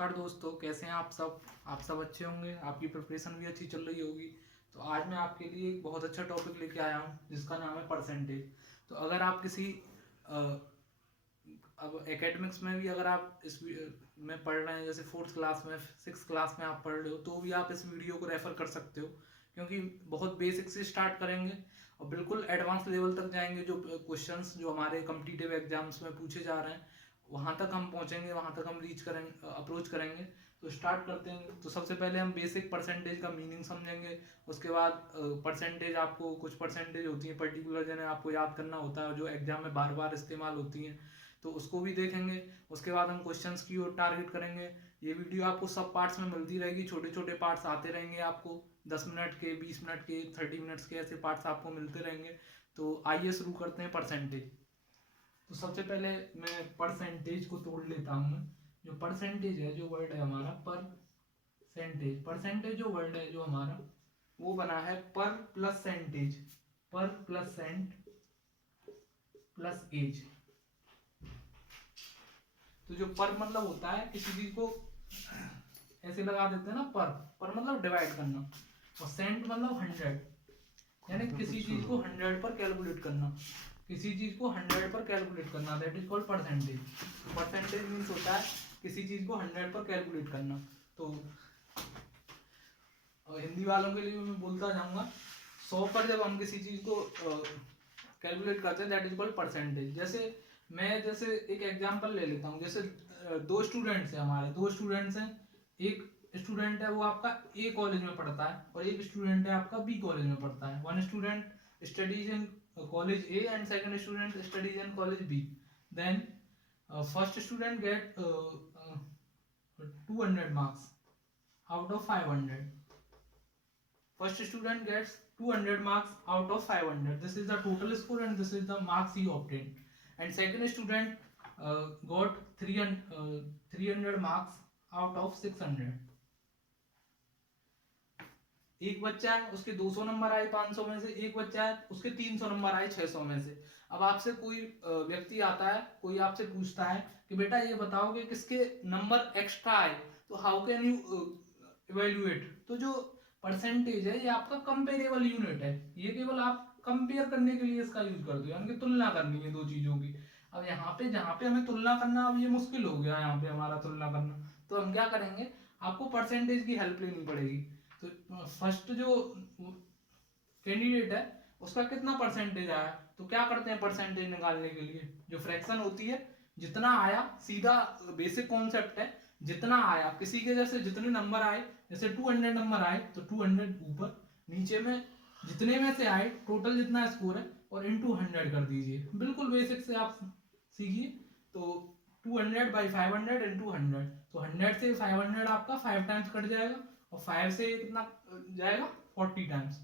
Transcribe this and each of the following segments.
नमस्कार दोस्तों, कैसे हैं आप सब। आप सब अच्छे होंगे, आपकी प्रिपरेशन भी अच्छी चल रही होगी। तो आज मैं आपके लिए एक बहुत अच्छा टॉपिक लेके आया हूँ जिसका नाम है परसेंटेज। तो अगर आप किसी अब एकेडमिक्स में भी अगर आप में पढ़ रहे हैं, जैसे फोर्थ क्लास में, सिक्स क्लास में आप पढ़ रहे हो, तो भी आप इस वीडियो को रेफर कर सकते हो, क्योंकि बहुत बेसिक से स्टार्ट करेंगे और बिल्कुल एडवांस लेवल तक जाएंगे। जो क्वेश्चंस जो हमारे कॉम्पिटिटिव एग्जाम्स में पूछे जा रहे हैं, वहाँ तक हम पहुँचेंगे, वहाँ तक हम रीच करेंगे, अप्रोच करेंगे। तो स्टार्ट करते हैं। तो सबसे पहले हम बेसिक परसेंटेज का मीनिंग समझेंगे। उसके बाद परसेंटेज, आपको कुछ परसेंटेज होती है पर्टिकुलर, जिन्हें आपको याद करना होता है, जो एग्जाम में बार बार इस्तेमाल होती हैं, तो उसको भी देखेंगे। उसके बाद हम क्वेश्चंस की ओर टारगेट करेंगे। ये वीडियो आपको सब पार्ट्स में मिलती रहेगी, छोटे छोटे पार्ट्स आते रहेंगे आपको, 10 मिनट के, 20 मिनट के, 30 मिनट्स के, ऐसे पार्ट्स आपको मिलते रहेंगे। तो आइए शुरू करते हैं परसेंटेज। तो सबसे पहले मैं परसेंटेज को तोड़ लेता हूँ। मैं जो परसेंटेज है, जो वर्ड है हमारा परसेंटेज, परसेंटेज जो वर्ड है जो हमारा, वो बना है पर प्लस सेंटेज, पर प्लस सेंट प्लस एज। तो जो पर मतलब होता है, किसी चीज को ऐसे लगा देते हैं ना, पर मतलब डिवाइड करना, और सेंट मतलब 100, यानी किसी चीज को 100 पर कैलकुलेट करना, किसी चीज को 100 पर कैलकुलेट करना, that is called percentage. Percentage means होता है किसी चीज को 100 पर कैलकुलेट करना। तो हिंदी वालों के लिए मैं बोलता जाऊंगा, 100 पर जब हम किसी चीज को कैलकुलेट करते हैं, दैट इज कॉल्ड परसेंटेज। जैसे एक एग्जांपल ले लेता हूँ। जैसे दो स्टूडेंट्स हैं हमारे, दो स्टूडेंट्स हैं। एक स्टूडेंट है वो आपका ए कॉलेज में पढ़ता है, और एक स्टूडेंट है आपका बी कॉलेज में पढ़ता है। One student studies in college A and second student studies in college B. Then first student get 200 marks out of 500. First student gets 200 marks out of 500. This is the total score and this is the marks he obtained. And second student got 300 marks out of 600. एक बच्चा है, उसके 200 number आए 500 में से। एक बच्चा है, उसके 300 नंबर आए 600 में से। अब आपसे कोई व्यक्ति आता है, कोई आपसे पूछता है कि बेटा ये बताओ कि किसके नंबर एक्स्ट्रा आए, तो हाउ कैन यू इवेल्युएट। तो जो परसेंटेज है, ये आपका कंपेरेबल यूनिट है। ये केवल आप कंपेयर करने के लिए इसका यूज करते हो, यानी कि तुलना करनी है दो चीजों की। अब यहाँ पे जहाँ पे हमें तुलना करना, अब ये मुश्किल हो गया यहाँ पे हमारा तुलना करना, तो हम क्या करेंगे, आपको परसेंटेज की हेल्प लेनी पड़ेगी। तो फर्स्ट जो कैंडिडेट है, उसका कितना परसेंटेज आया, तो क्या करते हैं परसेंटेज निकालने के लिए, जो फ्रैक्शन होती है, जितना आया, सीधा बेसिक कॉन्सेप्ट है, जितना आया, किसी के जैसे जितने नंबर आए, जैसे 200 नंबर आए तो 200 ऊपर, नीचे में जितने में से आए टोटल जितना स्कोर है, और इनटू 100 कर दीजिए। बिल्कुल बेसिक से आप सीखिए। तो 200 बाई 500 इंटू 100, तो 100 से 500 आपका 5 टाइम्स कट जाएगा, और 5 से कितना जाएगा, 40 टाइम्स।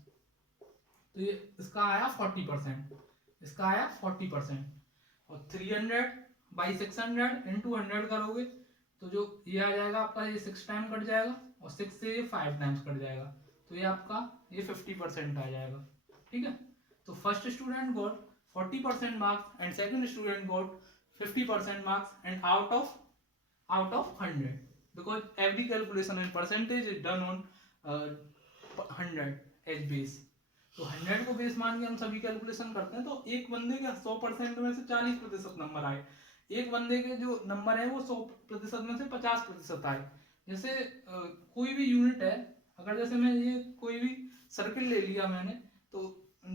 तो ये इसका आया 40%, इसका आया 40%। और 300 बाई 600 इंटू 100 करोगे, तो जो ये आ जाएगा आपका, ये 6 टाइम कट जाएगा, और 6 से ये 5 टाइम्स कट जाएगा, तो ये आपका ये 50% आ जाएगा। ठीक है। तो first student got 40% marks and second student got 50% marks, and out of 100, because every calculation in percentage is done on 100 as base। तो 100 को बेस मान के हम सभी कैलकुलेशन करते हैं। तो एक बंदे के 100% में से 40% नंबर आए, एक बंदे के जो नंबर है वो 100% में से 50% आए। जैसे कोई भी यूनिट है, अगर जैसे मैं ये कोई भी सर्किल ले लिया मैंने, तो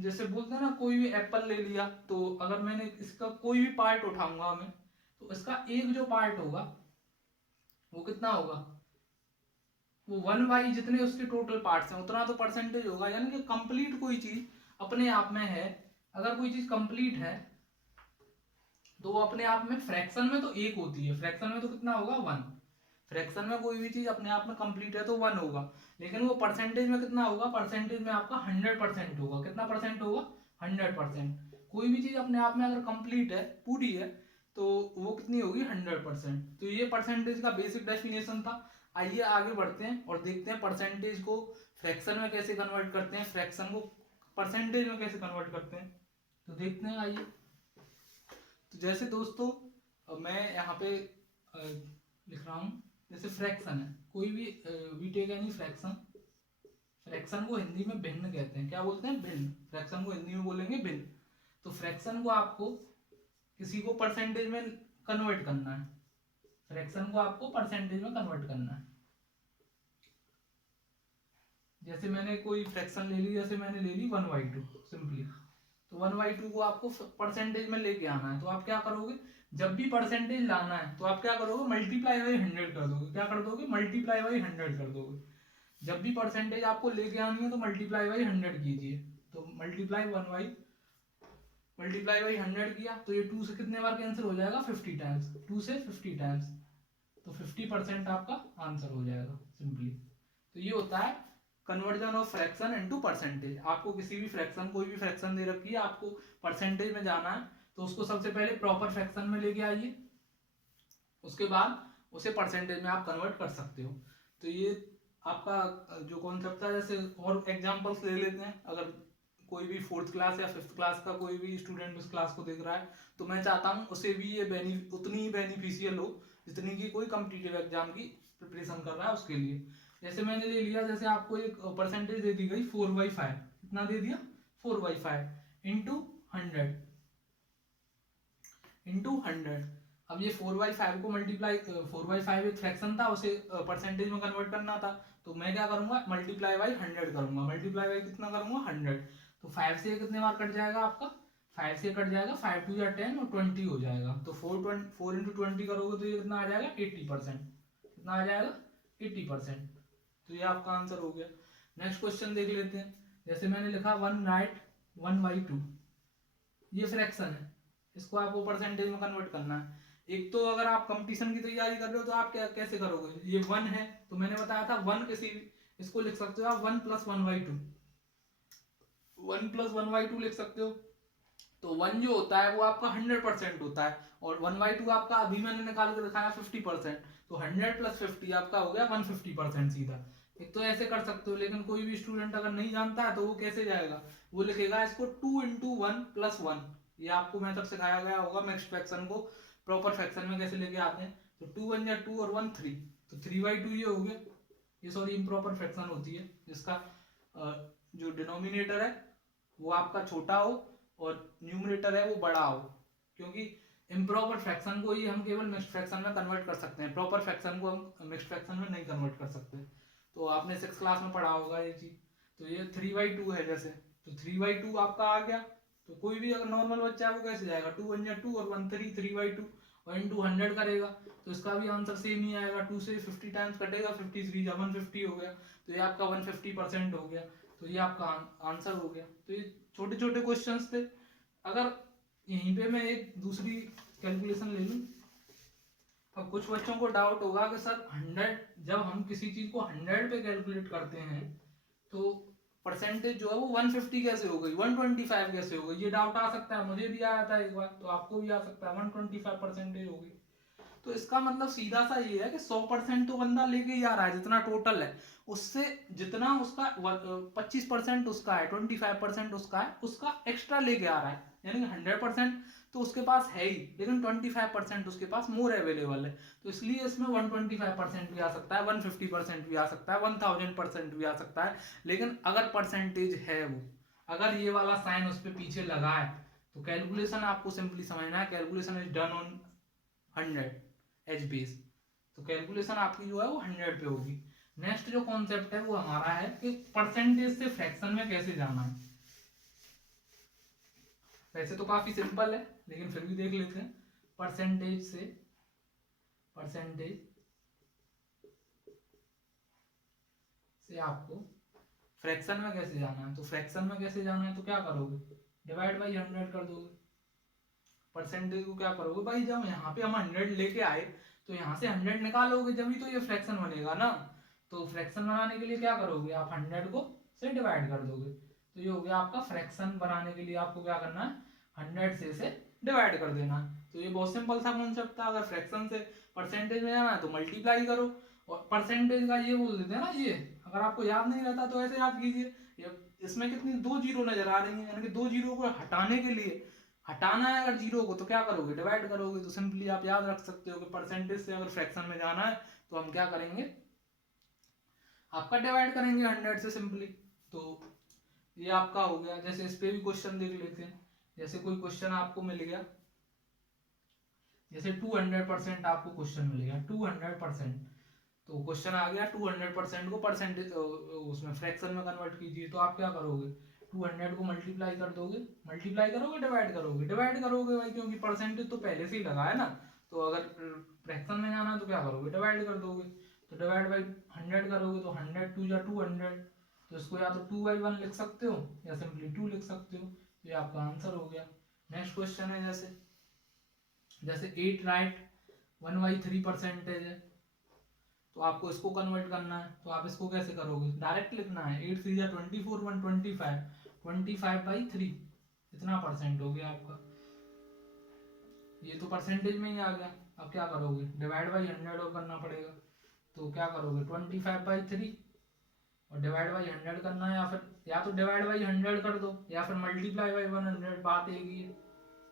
जैसे बोलते हैं ना, कोई भी एप्पल ले लिया, तो अगर मैंने इसका कोई भी पार्ट उठाऊंगा मैं, तो इसका एक जो पार्ट होगा वो कितना होगा, वो 1/, जितने उसके टोटल पार्ट्स हैं उतना तो परसेंटेज होगा। यानी कि कंप्लीट कोई चीज अपने आप में है, अगर कोई चीज कंप्लीट है तो वो अपने आप में, फ्रैक्शन में तो एक होती है, फ्रैक्शन में तो कितना होगा, 1। फ्रैक्शन में कोई भी चीज अपने आप में कंप्लीट है तो 1 होगा, लेकिन वो परसेंटेज में कितना होगा, परसेंटेज में आपका 100% होगा। कितना परसेंट होगा, 100%। कोई भी चीज अपने आप में अगर कंप्लीट है, पूरी है, तो वो कितनी होगी, 100%। तो ये परसेंटेज का बेसिक डेफिनेशन था। आइए आगे बढ़ते हैं और देखते हैं परसेंटेज को फ्रैक्शन में कैसे कन्वर्ट करते हैं, फ्रैक्शन को परसेंटेज में कैसे कन्वर्ट करते हैं, तो देखते हैं। आइए। तो जैसे दोस्तों, मैं यहाँ पे लिख रहा हूँ जैसे फ्रैक्शन है, कोई भी we take any fraction, fraction को हिंदी में भिन्न कहते हैं, क्या बोलते हैं, भिन्न, फ्रैक्शन को हिंदी में बोलेंगे भिन्न। तो फ्रैक्शन को आपको किसी को परसेंटेज में कन्वर्ट करना है, फ्रैक्शन को आपको परसेंटेज में कन्वर्ट करना है। जैसे मैंने कोई फ्रैक्शन ले ली, जैसे मैंने ले ली 1/2 सिंपली, तो 1/2 को आपको परसेंटेज में लेके आना है, तो आप क्या करोगे, जब भी परसेंटेज लाना है तो आप क्या करोगे, मल्टीप्लाई बाई 100 कर दोगे, क्या कर दोगे, मल्टीप्लाई बाई 100 कर दोगे। जब भी परसेंटेज आपको लेके आनी है तो मल्टीप्लाई बाई 100 कीजिए, तो मल्टीप्लाई बाई 100 किया तो ये 2 से कितने बार कैंसिल हो जाएगा, 50 टाइम्स, 2 से 50 टाइम्स, तो 50% आपका आंसर हो जाएगा सिंपली। तो ये होता है conversion of fraction into percentage. आपको किसी भी फ्रैक्शन, कोई भी फ्रैक्शन दे रखी है, आपको परसेंटेज में जाना है, तो उसको सबसे पहले प्रॉपर फ्रैक्शन में लेके आइए, उसके बाद उसे परसेंटेज में आप कन्वर्ट कर सकते हो। तो ये आपका जो कॉन्सेप्ट था, जैसे और एग्जांपल्स ले लेते हैं। अगर कोई भी 4th क्लास या 5th क्लास का कोई भी स्टूडेंट इस क्लास को देख रहा है, तो मैं चाहता हूँ उसे भी ये उतनी ही बेनिफिशियल हो जितनी की कोई कॉम्पिटिटिव एग्जाम की प्रिपरेशन कर रहा है उसके लिए। जैसे मैंने ले लिया, जैसे आपको एक परसेंटेज दे दी गई 4/5, कितना दे दिया, 4/5 इंटू 100 इंटू 100। अब ये 4/5 को मल्टीप्लाई, 4/5 एक फ्रैक्शन था, उसे परसेंटेज में कन्वर्ट करना था, तो मैं क्या करूंगा, मल्टीप्लाई बाई 100 करूंगा, मल्टीप्लाई बाई कितना करूंगा, 100। तो 5 से कितने बार कट जाएगा आपका, 5 से कट जाएगा, 5 2 या 10 और 20 हो जाएगा, तो 4 इंटू 20 करोगे तो ये कितना आ जाएगा, 80%, कितना आ जाएगा, 80%। तो ये आपका आंसर हो गया। नेक्स्ट क्वेश्चन देख लेते हैं। जैसे मैंने लिखा 1/2, ये फ्रैक्शन है, इसको आपको परसेंटेज में कन्वर्ट करना है। एक तो अगर आप कंपटीशन की तैयारी कर रहे हो तो आप क्या कैसे करोगे, ये 1 है तो मैंने बताया था 1 किसी भी, इसको लिख सकते हो आप 1 + 1/2, 1 + 1/2 लिख सकते हो। तो 1 जो होता है वो आपका 100% होता है, और 1/2 आपका अभी मैंने निकाल के दिखाया 50%, तो 100 + 50 आपका हो गया 150% सीधा। एक तो ऐसे कर सकते हो, लेकिन कोई भी स्टूडेंट अगर नहीं जानता है तो वो कैसे जाएगा, वो लिखेगा इसको 2 × 1 + 1। ये आपको मेथड सिखाया गया होगा मिक्स्ड फ्रैक्शन को प्रॉपर फ्रैक्शन में कैसे लेके आते हैं। तो 2 1 या 2 और 1 3, तो 3/2 ये हो गया। ये सॉरी इम्प्रॉपर फ्रैक्शन होती है जिसका जो डिनोमिनेटर है वो आपका छोटा हो और न्यूमरेटर है वो बड़ा हो, क्योंकि इम्प्रॉपर फ्रैक्शन को ही हम केवल मिक्स्ड फ्रैक्शन में कन्वर्ट कर सकते हैं, प्रॉपर फ्रैक्शन को हम मिक्स्ड फ्रैक्शन में नहीं कन्वर्ट कर सकते। तो आपने 6th क्लास में पढ़ा होगा ये चीज। तो ये 3/2 है जैसे, तो 3/2 आपका आ गया। तो कोई भी अगर नॉर्मल बच्चा है वो कैसे जाएगा, 2 1 या 2 और 1 3, 3/2 और इंटू 100 करेगा, तो इसका भी आंसर सेम ही आएगा, 2 से 50 टाइम्स कटेगा, 53 या 150 हो गया, तो ये आपका 150% हो गया। तो ये आपका आंसर हो गया। तो ये छोटे छोटे क्वेश्चंस थे। अगर यहीं पे मैं एक दूसरी कैलकुलेशन ले लूं, अब कुछ बच्चों को डाउट होगा कि सर 100, जब हम किसी चीज को 100 पे कैलकुलेट करते हैं तो परसेंटेज जो है वो 150 कैसे हो गई, 125 कैसे हो गई, ये डाउट आ सकता है। मुझे भी आया था एक बार, तो आपको भी आ सकता है, 125% हो गई। तो इसका मतलब सीधा सा ये है कि 100% तो बंदा लेके ही आ रहा है, जितना टोटल है उससे जितना उसका 25% उसका है, 25% उसका है, उसका एक्स्ट्रा लेके आ रहा है। यानी कि 100% तो उसके पास है ही, लेकिन 25% उसके पास मोर अवेलेबल है। तो इसलिए इसमें 125% भी आ सकता है, 150% भी आ सकता है, 1000% भी आ सकता है। लेकिन अगर परसेंटेज है वो, अगर ये वाला साइन उस पर पीछे लगा है, तो कैलकुलेशन आपको सिंपली समझना है, calculation is done on 100 H base. तो कैलकुलेशन आपकी जो है वो 100 पे होगी। नेक्स्ट जो कॉन्सेप्ट है वो हमारा है कि परसेंटेज से फ्रैक्शन में कैसे जाना है। वैसे तो काफी सिंपल है, लेकिन फिर भी देख लेते हैं। परसेंटेज से आपको फ्रैक्शन में कैसे जाना है। तो फ्रैक्शन में कैसे जाना है तो क्या करोगे, डिवाइड बाई 100 कर दोगे। परसेंटेज को क्या करोगे भाई, जब यहाँ पे हम 100 लेके आए तो यहाँ से 100 निकालोगे, जब ही तो ये फ्रैक्शन बनेगा ना। तो फ्रैक्शन बनाने के लिए क्या करोगे, आप 100 को से डिवाइड कर दोगे। तो ये हो गया आपका फ्रैक्शन बनाने के लिए आपको क्या करना है, 100 से डिवाइड कर देना है। तो ये बहुत सिंपल सा कॉन्सेप्ट था। अगर फ्रैक्शन से परसेंटेज में जाना है तो मल्टीप्लाई करो, और परसेंटेज का ये बोल देते हैं ना, ये अगर आपको याद नहीं रहता तो ऐसे याद कीजिए। ये इसमें कितनी 2 जीरो नजर आ रही है, यानी कि 2 जीरो को हटाने के लिए, हटाना है अगर जीरो को तो क्या करोगे, डिवाइड करोगे। तो सिंपली आप याद रख सकते हो कि परसेंटेज से अगर फ्रैक्शन में जाना है तो हम क्या करेंगे, आपका डिवाइड करेंगे 100 से सिंपली। तो ये आपका हो गया। जैसे इस पे भी क्वेश्चन देख लेते हैं। जैसे कोई क्वेश्चन आपको मिल गया, जैसे 200% आपको क्वेश्चन मिल गया 200%, तो क्वेश्चन आ गया 200% को परसेंटेज उसमें फ्रैक्शन में कन्वर्ट कीजिए। तो आप क्या करोगे, 200 को मल्टीप्लाई कर दोगे, मल्टीप्लाई करोगे डिवाइड करोगे, डिवाइड करोगे भाई, क्योंकि परसेंटेज तो पहले से ही लगा है ना। तो अगर फ्रैक्शन में जाना है तो क्या करोगे, डिवाइड कर दोगे। तो डिवाइड बाई 100 करोगे तो 100 2 या 200, तो इसको या तो 2/1 लिख सकते हो या सिंपली 2 लिख सकते हो। तो ये आपका आंसर हो गया। नेक्स्ट क्वेश्चन है जैसे 8 राइट 1/3 परसेंटेज है, तो आपको इसको कन्वर्ट करना है। तो आप इसको कैसे करोगे, डायरेक्ट लिखना है 8 3 24 125 25/3 इतना परसेंट हो गया आपका। ये तो परसेंटेज में ही आ गया। अब क्या करोगे, डिवाइड बाई 100 और करना पड़ेगा। तो क्या करोगे 25/3 और डिवाइड बाई 100 करना है, या तो डिवाइड बाई 100 कर दो या फिर मल्टीप्लाई बाई 100, बात एक ही है।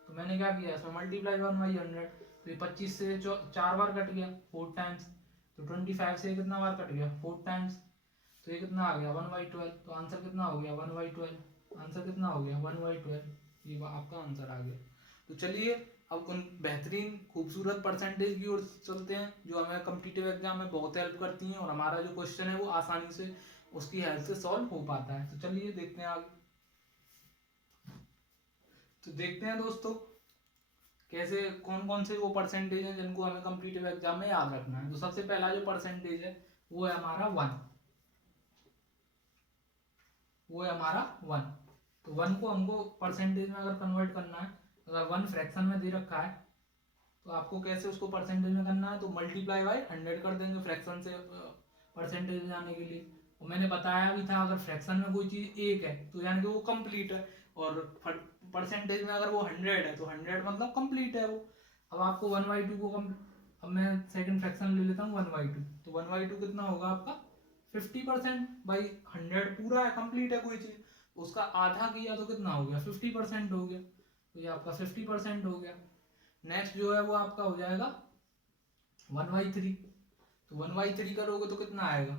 तो मैंने क्या किया, इसमें मल्टीप्लाई 1/100, तो ये 25 से 4 बार कट गया 4 टाइम्स, तो 25 से कितना बार कट गया 4 टाइम्स, तो ये कितना आ गया 1/12। तो आंसर कितना हो गया 1/12। आंसर कितना हो गया 1/12, ये आपका आंसर आ गया। तो चलिए अब उन बेहतरीन खूबसूरत परसेंटेज की ओर चलते हैं जो हमें कॉम्पिटिटिव एग्जाम में बहुत हेल्प करती हैं, और हमारा जो क्वेश्चन है वो आसानी से उसकी हेल्प से सॉल्व हो पाता है। तो चलिए देखते हैं आगे। तो देखते हैं दोस्तों कैसे कौन कौन से वो परसेंटेज हैं जिनको हमें कॉम्पिटिटिव एग्जाम में याद रखना है। तो सबसे पहला जो परसेंटेज है वो है हमारा 1, वो है हमारा 1। तो 1 को हमको परसेंटेज में अगर कन्वर्ट करना है, अगर 1 फ्रैक्शन में दे रखा है तो आपको कैसे उसको परसेंटेज में करना है, तो मल्टीप्लाई बाय 100 कर देंगे फ्रैक्शन से परसेंटेज में जाने के लिए। और मैंने बताया भी था अगर फ्रैक्शन में कोई चीज़ एक है तो यानी कि वो कंप्लीट है, और परसेंटेज में अगर वो 100 है तो 100 मतलब कंप्लीट है वो। अब आपको 1/2 को अब मैं सेकंड फ्रैक्शन ले लेता हूँ 1/2, तो 1/2 कितना होगा आपका 50% बाई 100, पूरा है कंप्लीट है कोई चीज़, उसका आधा किया तो कितना हो गया 50% हो गया। तो ये आपका 50% हो गया। नेक्स्ट जो है वो आपका हो जाएगा 1/3, तो 1/3 करोगे तो कितना आएगा,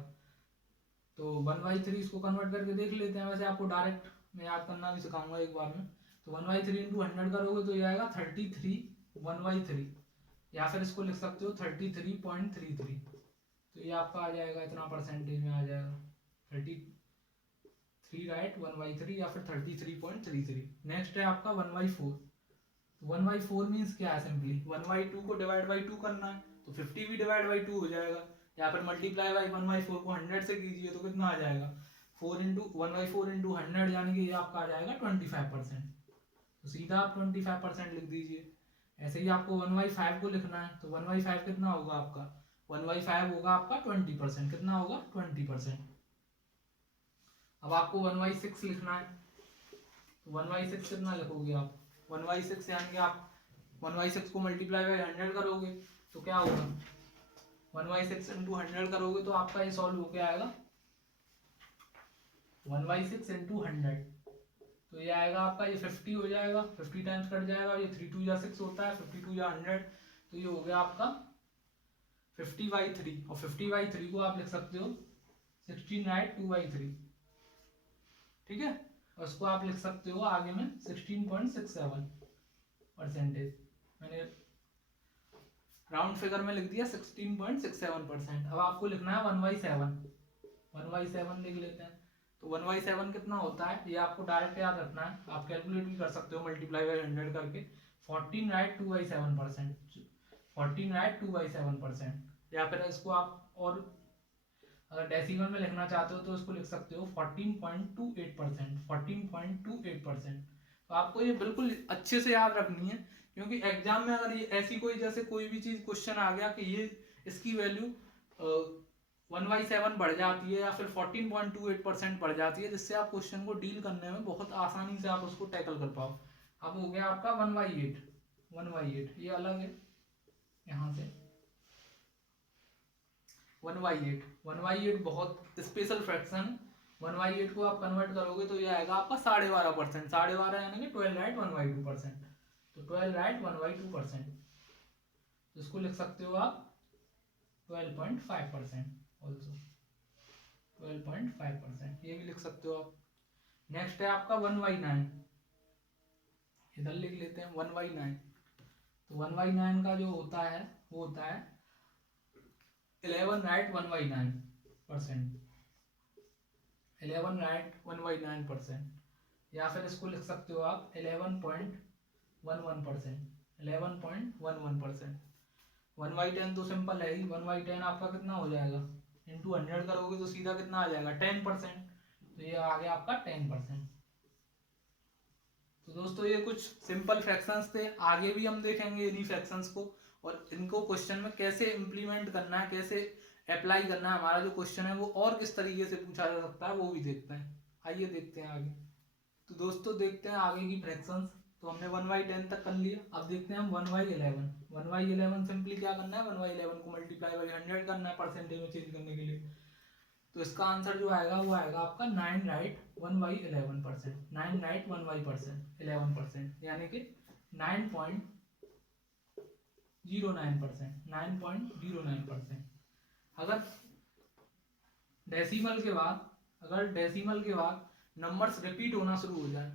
तो 1/3 इसको कन्वर्ट करके देख लेते हैं। वैसे आपको डायरेक्ट मैं याद करना भी सिखाऊंगा एक बार में। तो 1/3 इंटू 100 करोगे तो ये आएगा 33 1/3, या फिर इसको लिख सकते हो 33.33। तो ये आपका आ जाएगा, इतना परसेंटेज में आ जाएगा 33 राइट 1/3 या फिर 33.33। नेक्स्ट है आपका 1/4। 1/4 मीन्स क्या है, सिंपली 1/2 को डिवाइड बाई 2 करना है, तो 50 भी डिवाइड बाई 2 हो जाएगा, या फिर मल्टीप्लाई बाई 1/4 को 100 से कीजिए तो कितना आ जाएगा 1/4 इंटू 100, यानी कि ये आपका आ जाएगा 25%। तो सीधा आप 25% लिख दीजिए। ऐसे ही आपको 1/5 को लिखना है, तो 1/5 कितना होगा आपका, 1/5 होगा आपका 20%, कितना होगा 20%। अब आपको 1/6 लिखना है, तो 1/6 कितना लिखोगे आप, 1/6 यानी कि आप 1/6 को मल्टीप्लाई बाई 100 करोगे तो क्या होगा, 1/6 इंटू 100 करोगे तो आपका ये सॉल्व होके आएगा 1/6 इंटू 100, तो ये आएगा आपका, ये 50 हो जाएगा, 50 टाइम्स कट जाएगा, ये 3 2 या 6 होता है, 52 या 100, तो ये हो गया आपका 50/3। और 50/3 को आप लिख सकते हो 16 राइट 2/3, ठीक है। और उसको आप लिख सकते हो आगे में 16.67 परसेंटेज, मैंने राउंड फिगर में लिख दिया 16.67%। अब आपको लिखना है 1/7, 1/7 लिख लेते हैं। तो 1/7 कितना होता है ये आपको डायरेक्ट याद रखना है, आप कैलकुलेट भी कर सकते हो मल्टीप्लाई बाई 100 करके। 14 राइट 2/7%, 14 राइट 2/7%, या फिर इसको आप और अगर डेसिमल में लिखना चाहते हो तो इसको लिख सकते हो 14.28%, 14.28%। तो आपको ये बिल्कुल अच्छे से याद रखनी है, क्योंकि एग्जाम में अगर ये ऐसी कोई जैसे कोई भी चीज क्वेश्चन आ गया कि ये इसकी वैल्यू 1/7 बढ़ जाती है या फिर 14.28% बढ़ जाती है, जिससे आप क्वेश्चन को डील करने में बहुत आसानी से आप उसको टैकल कर पाओ। अब हो गया आपका 1/8, 1/8 ये अलग है, यहाँ से 1/8, 1/8 बहुत स्पेशल फ्रैक्शन। 1/8 को आप कन्वर्ट करोगे तो ये आएगा आपका 12.5%, 12.5 यानी कि 12 राइट 1/2%, तो 12 राइट 1/2%, इसको लिख सकते हो आप 12.5% ऑल्सो 12.5%, ये भी लिख सकते हो आप। नेक्स्ट है आपका 1/9, इधर लिख लेते हैं 1/9। तो 1/9 का जो होता है वो होता है 11 राइट 1/9%, 11 राइट 1/9%, या फिर इसको लिख सकते हो आप 11.11%, 11.11%। 1/10 तो सिंपल है ही, 1/10 आपका कितना हो जाएगा, इंटू 100 करोगे तो सीधा कितना आ जाएगा 10%, तो ये आ गया आपका 10%। तो दोस्तों ये कुछ सिंपल फ्रैक्शंस थे, आगे भी हम देखेंगे इन्हीं फ्रैक्शंस को, और इनको क्वेश्चन में कैसे इम्प्लीमेंट करना है, कैसे अप्लाई करना है, हमारा जो क्वेश्चन है वो और किस तरीके से पूछा जा सकता है वो भी देखते हैं। आइए देखते हैं आगे। तो दोस्तों देखते हैं आगे की फ्रैक्शंस। तो हमने 1/10 तक कर लिया, अब देखते हैं हम 1/11। 1/11 सिंपली क्या करना है, 1/11 को मल्टीप्लाई बाई 100 करना है परसेंटेज में चेंज करने के लिए। तो इसका आंसर जो आएगा वो आएगा आपका 9 राइट 1/11%, 9 राइट 1/11%, यानी कि 9.09%, 9.09%। अगर डेसिमल के बाद नंबर्स रिपीट होना शुरू हो जाए,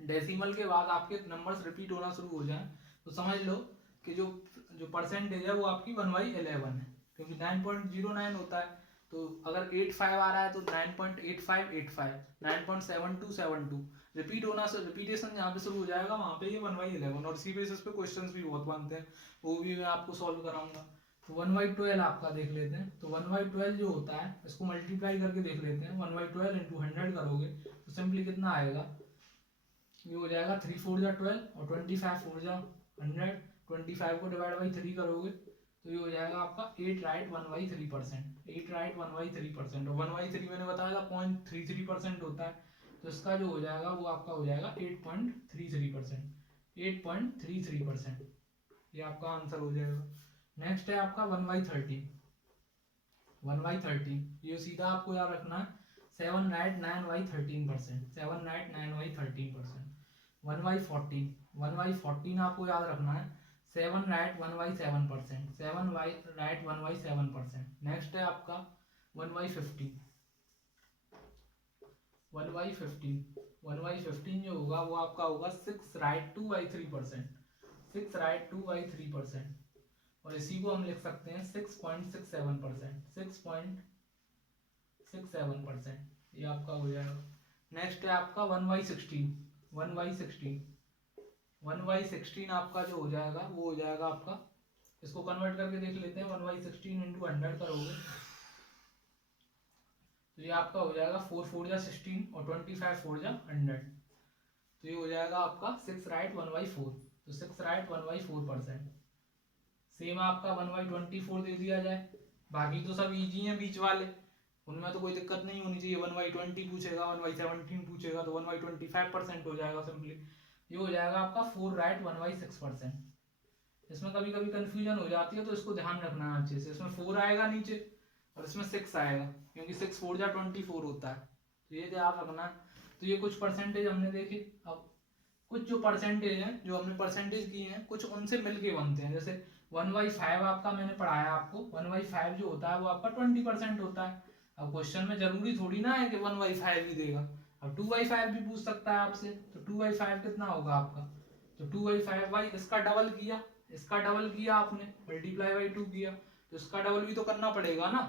डेसिमल के बाद आपके नंबर्स रिपीट होना शुरू हो जाए, तो समझ लो कि जो परसेंटेज है वो आपकी 1/11 है, क्योंकि 9.09 होता है। तो अगर 85 आ रहा है तो 9.8585, 9.7272 रिपीट होना से रिपीटेशन जहाँ पे शुरू हो जाएगा वहाँ पे ये 1/11, और इसी बेसिस पे क्वेश्चंस भी बहुत बनते हैं, वो भी मैं आपको सॉल्व कराऊंगा। तो 1/12 आपका देख लेते हैं। तो 1/12 जो होता है इसको मल्टीप्लाई करके देख लेते हैं, 1/12 इंटू 100 करोगे तो सिंपली कितना आएगा, ये हो जाएगा 3 4 जा 12 और 25 4 जा 100, 25 को डिवाइड बाई 3 करोगे तो ये हो जाएगा आपका 8 राइट 1/3%, 8 राइट 1/3%, और 1/3 मैंने बताया था 0.33% होता है, तो इसका जो हो जाएगा वो आपका हो जाएगा 8.33%, 8.33%, ये आपका आंसर हो जाएगा। नेक्स्ट है आपका 1/13, 1/13 ये सीधा आपको याद रखना है 7 राइट 9/13%, 7 राइट 9/13%। 1/14, 1/14 आपको याद रखना है 7 राइट 1/7%, 7 राइट 1/7%। नेक्स्ट है आपका 1/15, 1/15, 1/15 जो होगा वो आपका होगा 6 राइट 2/3%, 6 राइट 2/3%, और इसी को हम लिख सकते हैं 6.67%, 6.67%, ये आपका हो जाएगा। नेक्स्ट है आपका 1/16, 1/16, 1/16 आपका जो हो जाएगा वो हो जाएगा आपका, इसको कन्वर्ट करके देख लेते हैं, 1/16 इंटू 100 करोगे तो ये आपका हो जाएगा 4 4 जा 16 और 25 4 जा 100, तो ये हो जाएगा आपका 6 राइट 1/4, तो 6 राइट 1/4%। सेम आपका 1/24 दे दिया जाए, बाकी तो सब इजी हैं बीच वाले, उनमें तो कोई दिक्कत नहीं होनी चाहिए। 1/20 पूछेगा, 1/17 पूछेगा तो 1/25% हो जाएगा सिंपली, ये हो जाएगा आपका 4 राइट 1/6%। इसमें कभी कभी कंफ्यूजन हो जाती है तो इसको ध्यान रखना है अच्छे से, इसमें 4 आएगा नीचे और इसमें 6 आएगा, क्योंकि 6 4 जा 24 होता है, तो ये ध्यान रखना है। तो ये कुछ परसेंटेज हमने देखे। अब कुछ जो परसेंटेज हैं जो हमने परसेंटेज किए हैं कुछ उनसे मिलके बनते हैं, जैसे 1/5 आपका मैंने पढ़ाया आपको, 1/5 जो होता है वो आपका 20% होता है। अब क्वेश्चन में जरूरी थोड़ी ना है कि 1/5 ही देगा, अब 2/5 भी पूछ सकता है आपसे, तो 2/5 कितना होगा आपका, तो 2/5 भाई इसका डबल किया, इसका डबल किया आपने, मल्टीप्लाई बाई 2 किया, तो इसका डबल भी तो करना पड़ेगा ना,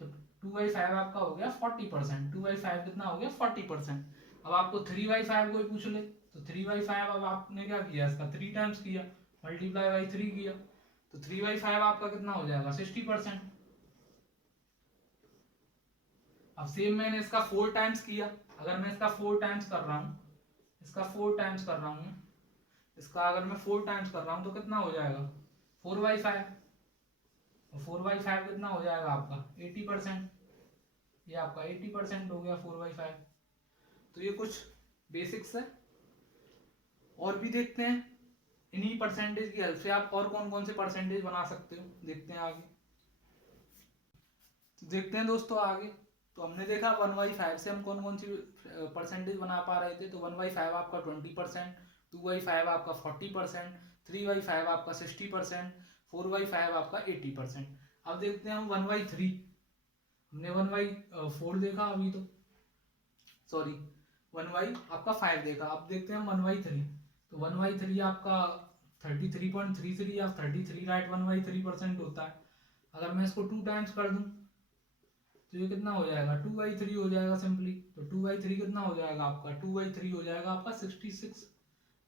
तो 2/5 आपका हो गया 40%, 2/5 कितना हो गया 40%। अब आपको 3/5 कोई पूछ ले तो 3/5 अब आपने क्या किया, इसका 3 टाइम्स किया, मल्टीप्लाई बाई 3 किया, तो 3/5 आपका कितना हो जाएगा 60%। अब सेम मैंने इसका 4 टाइम्स किया, अगर मैं इसका 4 टाइम्स कर रहा हूँ, इसका 4 टाइम्स कर रहा हूँ, इसका अगर मैं 4 टाइम्स कर रहा हूँ तो कितना हो जाएगा 4/5, और 4/5 कितना हो जाएगा आपका 80%, ये आपका 80% हो गया 4/5। तो ये कुछ बेसिक्स है, और भी देखते हैं इन्हीं परसेंटेज की हेल्प से आप और कौन कौन से परसेंटेज बना सकते हो, देखते हैं आगे। तो देखते हैं दोस्तों आगे। तो हमने देखा 1/5 से हम कौन कौन सी परसेंटेज बना पा रहे थे। तो 1/5 आपका 20%, 2/5 आपका 40%, 3/5 आपका 60%, 4/5 आपका 80%। अब देखते हैं हम 1/3, हमने 1/4 देखा अभी, तो सॉरी 1/5 देखा। अब देखते हैं हम 1/3, तो 1/3 आपका 33.33 या 33 राइट 1/3% होता है। अगर मैं इसको 2 टाइम्स कर दूं तो ये कितना हो जाएगा, 2/3 हो जाएगा सिंपली। तो 2/3 कितना हो जाएगा आपका, 2/3 हो जाएगा आपका 66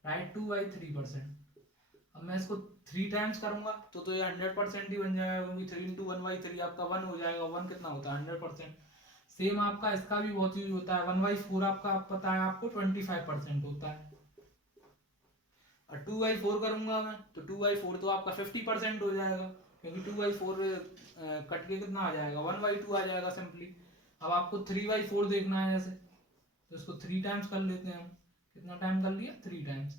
राइट 2/3%। अब मैं इसको 3 टाइम्स करूंगा तो ये 100% ही बन जाएगा, क्योंकि 3 इंटू 1/3 आपका 1 हो जाएगा। 1 कितना होता है, 100%। सेम आपका इसका भी बहुत यूज होता है। 1/4 आपका आप पता है आपको 25% होता है। और 2/4 करूंगा मैं तो 2/4 तो आपका 50% हो जाएगा, क्योंकि 2/4 कट के कितना आ जाएगा, 1/2 आ जाएगा सिंपली। अब आपको 3/4 देखना है जैसे, तो इसको 3 टाइम्स कर लेते हैं हम। कितना टाइम कर लिया, 3 टाइम्स।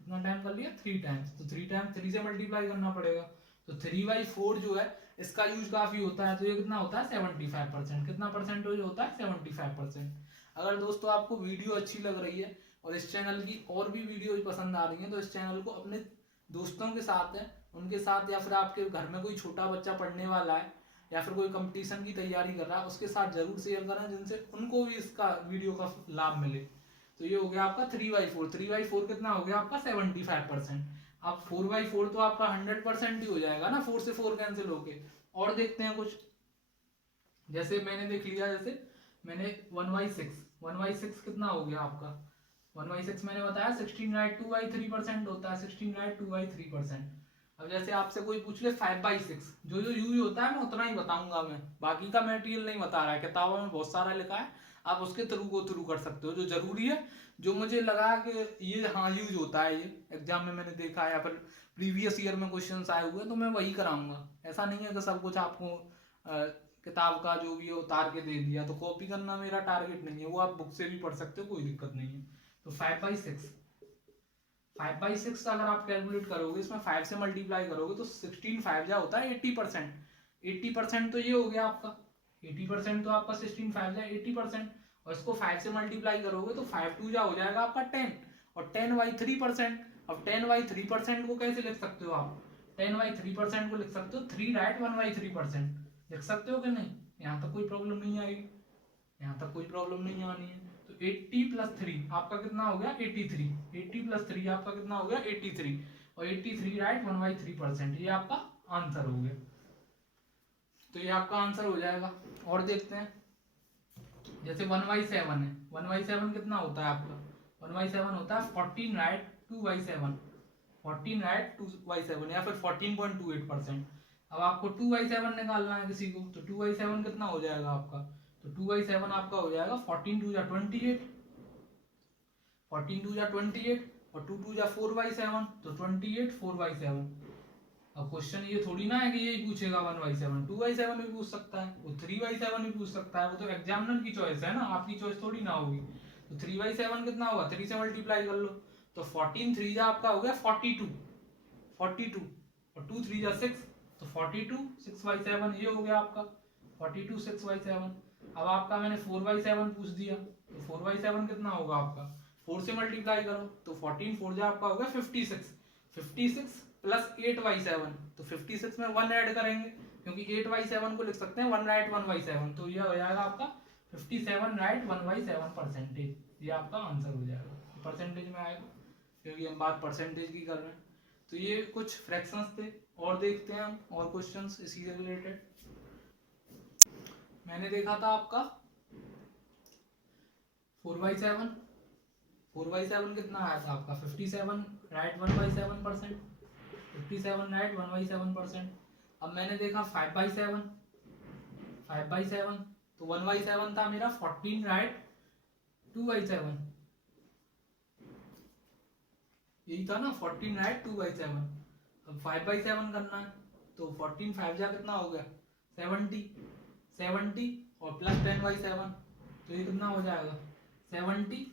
कितना टाइम कर लिया, 3 टाइम्स। तो 3 टाइम्स 3 से मल्टीप्लाई करना पड़ेगा। तो 3/4 जो है इसका यूज काफी होता है। तो ये कितना होता है, 75%। कितना परसेंटेज होता है, 75%। अगर दोस्तों आपको वीडियो अच्छी लग रही है और इस चैनल की और भी वीडियो पसंद आ रही है, तो इस चैनल को अपने दोस्तों के साथ है उनके साथ, या फिर आपके घर में कोई छोटा बच्चा पढ़ने वाला है या फिर कोई कंपटीशन की तैयारी कर रहा है, उसके साथ जरूर शेयर करें, जिनसे उनको भी इसका वीडियो का लाभ मिले। तो ये हो गया आपका 3/4। 3/4 कितना हो गया आपका, 75%। अब 4/4 तो आपका 100% ही हो जाएगा ना, 4 से 4 कैंसिल होके। और देखते हैं कुछ, जैसे मैंने देख लिया, जैसे मैंने 1/6 कितना हो गया आपका, 1/6 मैंने बताया 16 राइट 2/3% होता है, 16 राइट 2/3%। अब जैसे आपसे कोई पूछ ले 5/6, जो जो यूज होता है मैं उतना ही बताऊंगा, मैं बाकी का मटेरियल नहीं बता रहा है, किताबों में बहुत सारा लिखा है, आप उसके थ्रू गो थ्रू कर सकते हो जो जरूरी है, जो मुझे लगा कि ये हाँ यूज होता है, ये एग्जाम में मैंने देखा है या फिर प्रीवियस ईयर में क्वेश्चंस आए हुए, तो मैं वही कराऊंगा। ऐसा नहीं है कि सब कुछ आपको किताब का जो भी है उतार के दे दिया। तो कॉपी करना मेरा टारगेट नहीं है, वो आप बुक से भी पढ़ सकते हो, कोई दिक्कत नहीं है। तो 5/6 अगर आप कैलकुलेट करोगे, इसमें 5 से मल्टीप्लाई करोगे तो 16 5 जा होता है 80%। 80% तो ये हो गया आपका, 80% तो आपका 16 5 जा 80%। और इसको 5 से मल्टीप्लाई करोगे तो 5 2 जा हो जाएगा आपका 10, और 10/3%। अब 10/3% को कैसे लिख सकते हो आप, 10/3% को लिख सकते हो 3 राइट 1/3%। लिख सकते हो कि नहीं, यहाँ तक कोई प्रॉब्लम नहीं आएगी, यहाँ तक कोई प्रॉब्लम नहीं आनी है। तो 80 + 3 आपका कितना हो गया, 83। 80 + 3 आपका कितना हो गया, 83। और 83 राइट 1/3%, ये आपका आंसर हो गया। तो ये आपका आंसर हो जाएगा। और देखते हैं, जैसे 1/7 है, 1/7 कितना होता है आपका, 1/7 होता है 14 राइट 2/7, 14 राइट 2/7 या फिर 14.28%। अब आपको 2/7 निकालना है किसी को, तो 2/7 कितना हो जाएगा आपका, तो 2/7 आपका हो जाएगा 14 2 जा 28, 14 2 जा 28, और 2 2 जा 4/7, तो 28 4/7। अब क्वेश्चन ये थोड़ी ना है कि यही पूछेगा 1/7, 2/7 भी पूछ सकता है, वो 3/7 भी पूछ सकता है, वो तो एग्जामिनर की चॉइस है ना, आपकी चॉइस थोड़ी ना होगी। तो 3/7 कितना होगा, 3 से मल्टीप्लाई कर लो, तो 14 3 जा आपका हो गया 42, 42, और 2 3 जा 6, तो 42 6/7 ये हो गया आपका, 42 6/7। अब आपका मैंने 4/7 पूछ दिया, तो 4/7 कितना होगा आपका, 4 से मल्टीप्लाई करो, तो 14 4 जा आपका होगा 56, 56 + 8/7, तो 56 में 1 ऐड करेंगे, क्योंकि 8/7 को लिख सकते हैं 1 राइट 1/7, तो यह हो जाएगा आपका 57 राइट 1/7%। ये आपका आंसर हो जाएगा, परसेंटेज में आएगा, क्योंकि हम बात परसेंटेज की कर रहे हैं। तो ये कुछ फ्रैक्शंस थे। और देखते हैं हम और क्वेश्चंस इसी से रिलेटेड। मैंने देखा था आपका 4/7, 4/7 कितना आया था आपका, 57 राइट 1/7%, 57 राइट 1/7%। अब मैंने देखा 5/7, 5/7 तो 1/7 था मेरा 14 राइट 2/7, यही था ना 14 राइट 2/7। अब 5/7 करना है, तो 14 5 जा कितना हो गया 70, 70 और प्लस 10/7, तो ये कितना हो जाएगा 70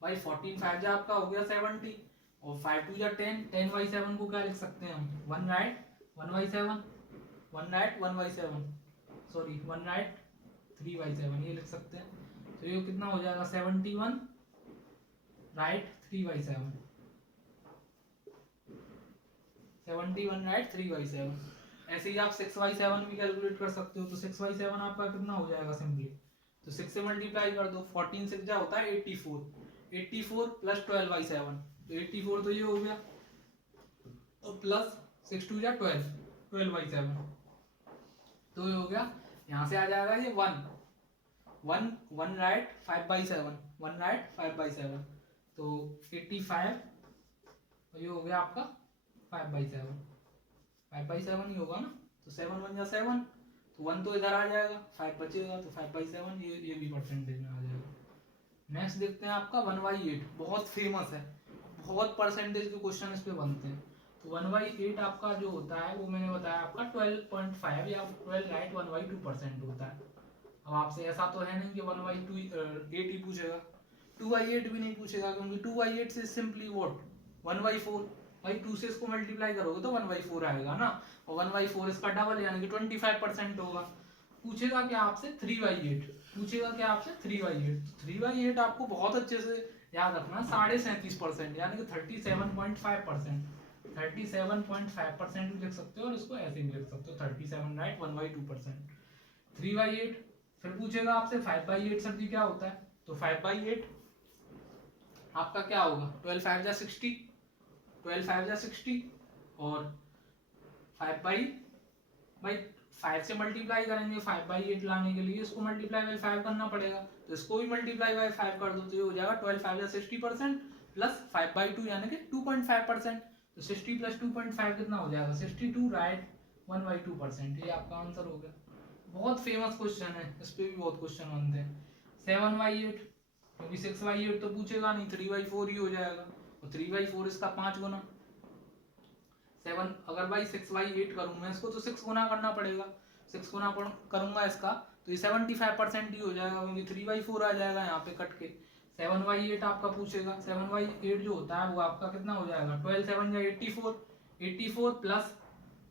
भाई 14 5 जा आपका हो गया 70, और 5 2 जा 10, 10/7 को क्या लिख सकते हैं हम, 1 राइट 1/7, 1 राइट 1/7, सॉरी 1 राइट 3/7 ये लिख सकते हैं। तो ये कितना हो जाएगा 71 राइट 3/7, 71 राइट 3/7। ऐसे ही आप 6/7 भी कैलकुलेट कर सकते हो। तो 6/7 आपका कितना हो जाएगा सिंपली, तो 6 से मल्टीप्लाई कर दो, 14 6 जा होता है 84, 84 प्लस 12/7, तो 84 तो ये हो गया, और प्लस 6 2 जा 12, 12/7, तो ये हो गया। यहाँ से आ जाएगा ये 1 राइट 5/7, 1 राइट 5/7, तो 85, ये हो गया आपका 5/7, 5/7 ही होगा ना, तो 7 1 जा 7, तो 1 तो इधर आ जाएगा, 5 बचेगा, तो 5/7 ये भी परसेंटेज में आ जाएगा। नेक्स्ट देखते हैं आपका 1/8, बहुत फेमस है, बहुत परसेंटेज के क्वेश्चन इस पे बनते हैं। तो 1/8 आपका जो होता है वो मैंने बताया आपका 12.5 या 12 राइट 1/2% होता है। अब आपसे ऐसा तो है नहीं कि 1/8 ही पूछेगा, 2/8 भी नहीं पूछेगा, क्योंकि 2/8 से सिंपली व्हाट 1/4, भाई 2 से इसको मल्टीप्लाई करोगे तो 1/4 आएगा ना, और 1/4 इसका डबल यानी कि 25% होगा। पूछेगा क्या आपसे 3/8, पूछेगा क्या आपसे 3/8, 3/8 आपको बहुत अच्छे से याद रखना, 37.5% यानी कि 37.5%, 37.5% भी लिख सकते हो, और इसको ऐसे भी लिख सकते हो 37 राइट 1/2%, 3/8। फिर पूछेगा आपसे 5/8 सर जी क्या होता है, तो 5/8 आपका क्या होगा, 12 5 जा 60, 12 5 जा 60, और 5 से मल्टीप्लाई करेंगे 5/8 लाने के लिए, इसको मल्टीप्लाई बाई 5 करना पड़ेगा, तो इसको भी मल्टीप्लाई बाई 5 कर दो, तो ये हो जाएगा 12 5 जा 60% प्लस 5/2 यानी कि 2.5%, तो 60 प्लस 2.5 कितना हो जाएगा 62 राइट 1/2%, ये आपका आंसर हो गया। बहुत फेमस क्वेश्चन है, इस पे भी बहुत क्वेश्चन बनते हैं। 7/8, क्योंकि 6/8 तो पूछेगा नहीं, 3/4 ही हो जाएगा, और 3/4 इसका 5 गुना, 7 अगर भाई 6/8 करूँ मैं इसको तो 6 गुना करना पड़ेगा, 6 गुना करूंगा इसका तो ये 75% ही हो जाएगा, क्योंकि 3/4 आ जाएगा यहाँ पे कट के। 7/8 आपका पूछेगा, 7/8 जो होता है वो आपका कितना हो जाएगा, 12 7 या 84, 84 प्लस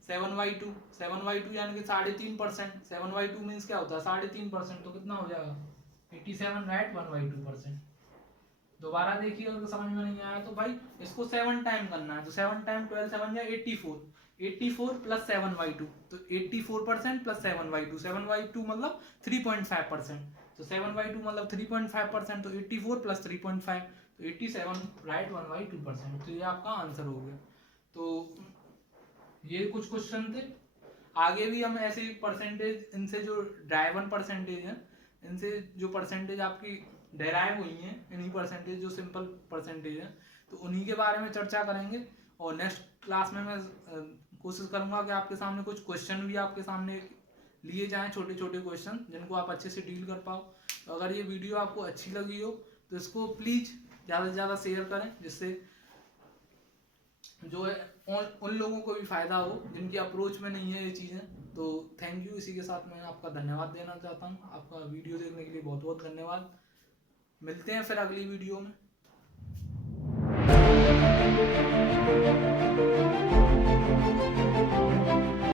7/2, 7/2 यानी कि 3.5%, 7/2 मीन्स क्या होता है 3.5%, तो कितना हो जाएगा 87 राइट 1/2%। दोबारा देखिए अगर समझ में नहीं आया तो भाई इसको 7 टाइम करना है, तो 7 टाइम 12 7 या 84, 84 प्लस 7/2, तो 84% प्लस 7/2, 7/2 मतलब 3.5%, तो 7/2 मतलब 3.5%, तो 84 प्लस 3.5, तो 87 राइट 1/2%, तो ये आपका आंसर हो गया। तो ये कुछ क्वेश्चन थे, आगे भी हम ऐसे परसेंटेज, इनसे जो ड्राइवन परसेंटेज है, इनसे जो परसेंटेज आपकी डेराइव हुई हैं, इन्हीं परसेंटेज जो सिंपल परसेंटेज है, तो उन्हीं के बारे में चर्चा करेंगे। और नेक्स्ट क्लास में मैं कोशिश करूंगा कि आपके सामने कुछ क्वेश्चन भी आपके सामने लिए जाएं, छोटे छोटे क्वेश्चन जिनको आप अच्छे से डील कर पाओ। तो अगर ये वीडियो आपको अच्छी लगी हो तो इसको प्लीज़ ज़्यादा से ज़्यादा शेयर करें, जिससे जो है उन लोगों को भी फायदा हो जिनकी अप्रोच में नहीं है ये चीज़ें। तो थैंक यू, इसी के साथ मैं आपका धन्यवाद देना चाहता हूँ। आपका वीडियो देखने के लिए बहुत बहुत धन्यवाद। मिलते हैं फिर अगली वीडियो में।